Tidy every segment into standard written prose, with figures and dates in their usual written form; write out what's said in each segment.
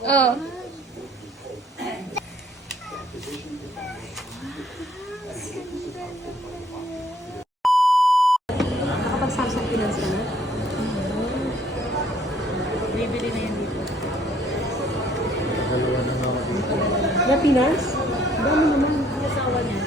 Oh. Nakapag-Samsung Finance ka na? Bibili na yan dito. Dalawa na nga dito. Na Finance? Dami naman. Yung asawa niya.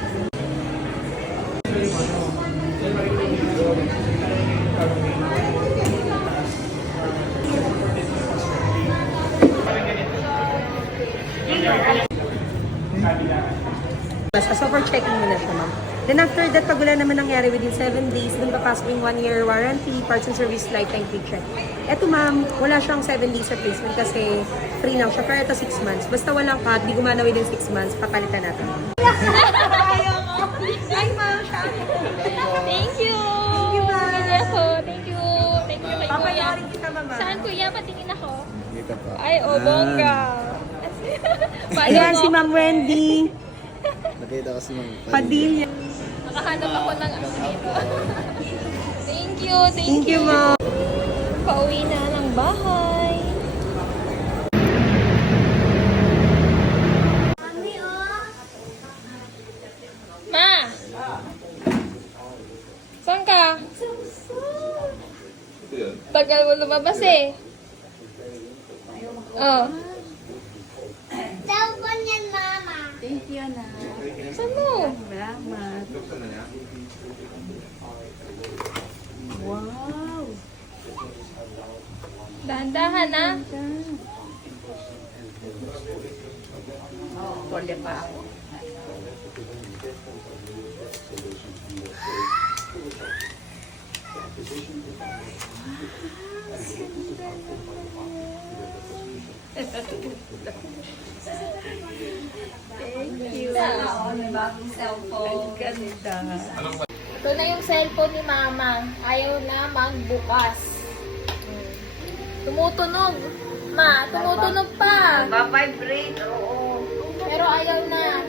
So for checking mo na siya, ma'am. Then after that, pag wala naman nangyari within 7 days, dun papasok yung 1-year warranty, parts and service lifetime free check. Eto ma'am, wala siyang 7 days replacement kasi free lang siya. Pero ito 6 months. Basta walang cut, di gumana within 6 months, papalitan natin. Ay, ma'am, siya. Thank you! Thank you, ma'am. Thank you. Thank you kay Kuya. Papayarin kita, mama. Saan, Kuya? Patingin ako. Dito pa. Ay, bongga. Ayan, si Ma'am Wendy. Nakita ko si Ma'am Padilla. Nakahanap ako ng ano dito. Thank you, Thank you, ma'am. Pauwi na ng bahay. Ma! Saan ka? Tagal mo lumabas eh. Oh. Cellphone yan, Mama. Thank you, na. Saan mo? Salamat. Wow. Dahan-dahan na. Tuwalya pa ako. Thank you. Bagong cellphone. Ganda. Ito na yung cellphone ni Mama. Ayaw na magbukas. Tumutunog. Ma, tumutunog pa. Ma-vibrate, oo. Pero ayaw na.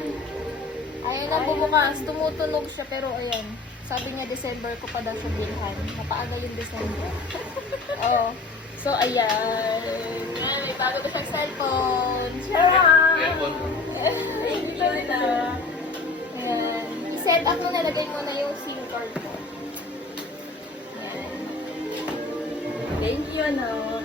Ayaw na bumukas. Tumutunog siya pero ayan. Sabi niya December ko pa daw sa bilhan. Napaagal yung December. Oo. So ayan. Ayan, may bago na siyang cellphone. Charot! Thank you na. Ayan. I-set up mo, nalagay mo na yung SIM card ko. Ayan. Thank you, no.